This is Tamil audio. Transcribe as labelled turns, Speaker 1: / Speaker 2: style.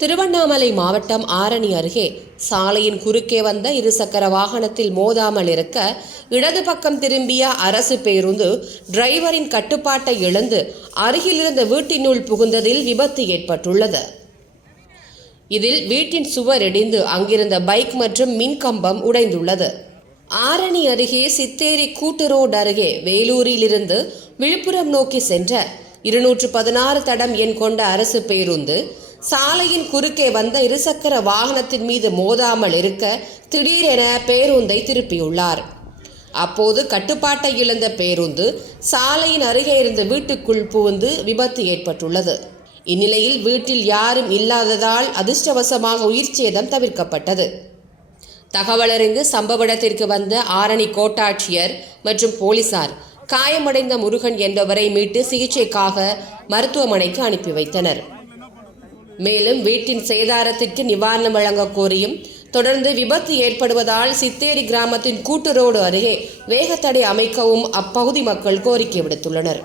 Speaker 1: திருவண்ணாமலை மாவட்டம் ஆரணி அருகே சாலையின் குறுக்கே வந்த இருசக்கர வாகனத்தில் மோதாமல் இருக்க இடது பக்கம் திரும்பிய அரசு பேருந்து டிரைவரின் கட்டுப்பாட்டை இழந்து அருகிலிருந்த வீட்டினுள் புகுந்ததில் விபத்து ஏற்பட்டுள்ளது. இதில் வீட்டின் சுவர் இடிந்து அங்கிருந்த பைக் மற்றும் மின்கம்பம் உடைந்துள்ளது. ஆரணி அருகே சித்தேரி கூட்டு ரோடு அருகே வேலூரிலிருந்து விழுப்புரம் நோக்கி சென்ற இருநூற்று பதினாறு தடம் எண் கொண்ட அரசு பேருந்து சாலையின் குறுக்கே வந்த இருசக்கர வாகனத்தின் மீது மோதாமல் இருக்க திடீரென பேருந்தை திருப்பியுள்ளார். அப்போது கட்டுப்பாட்டை இழந்த பேருந்து சாலையின் அருகே இருந்த வீட்டுக்குள் புகுந்து விபத்து ஏற்பட்டுள்ளது. இந்நிலையில் வீட்டில் யாரும் இல்லாததால் அதிர்ஷ்டவசமாக உயிர் சேதம் தவிர்க்கப்பட்டது. தகவலறிந்து சம்பவ இடத்திற்கு வந்த ஆரணி கோட்டாட்சியர் மற்றும் போலீசார் காயமடைந்த முருகன் என்பவரை மீட்டு சிகிச்சைக்காக மருத்துவமனைக்கு அனுப்பி வைத்தனர். மேலும் வீட்டின் சேதாரத்திற்கு நிவாரணம் வழங்க கோரியும் தொடர்ந்து விபத்து ஏற்படுவதால் சித்தேரி கிராமத்தின் கூட்டு ரோடு அருகே வேகத்தடை அமைக்கவும் அப்பகுதி மக்கள் கோரிக்கை விடுத்துள்ளனர்.